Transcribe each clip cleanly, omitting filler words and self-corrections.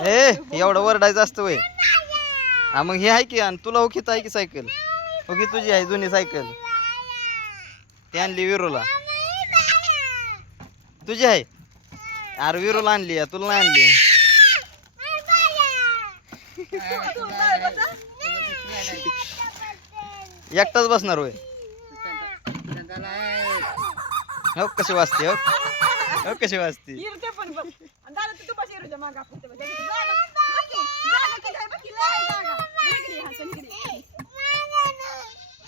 ए एवढं वरडायचं असतं वय. हा मग हे आहे की, आणि तुला ओळखीत आहे की सायकल. ओळखी तुझी आहे जुनी सायकल, ती आणली विरोला. तुझी आहे. अरे विरोला आणली, तुला नाही आणली. एकटाच बसणार होय. हो कशी वाजते, हो कशी वाजते.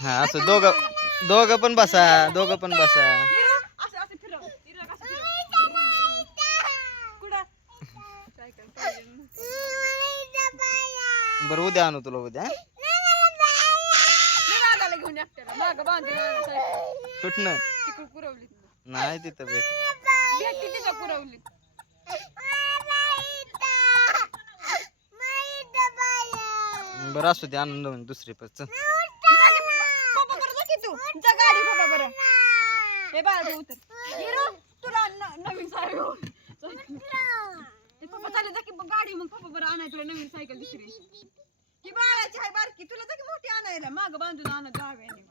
हा असं दोघं पण बसा, दोघं पण बसा. बरं उद्या आणू तुला उद्या. कुठनं नाही तिथं भेट. बरं असू दे आनंद म्हणजे दुसरी पण चल. नवीन गाडी मग पप्पा बरं आणाय तुला नवीन सायकल दुसरी. ही बाळाची आहे बारकी, तुला जाकी मोठी आणायला माग बांधून आणत जाव्याने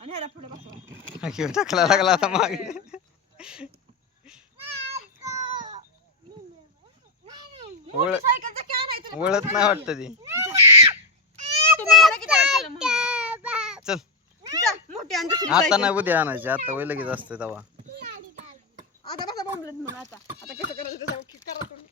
आणि ह्याला पुढे बसवा. टाकला लागला आता मागे. सायकल जाकी आणायचं ओळख नाही वाटत ती. चल मोठी आणि दुसरी आता नाही उद्या आणायची, आता वय लगेच असतं तेव्हा. आता कसं बोंबलत मग आता कसं करायचं तसं करा तुम्ही.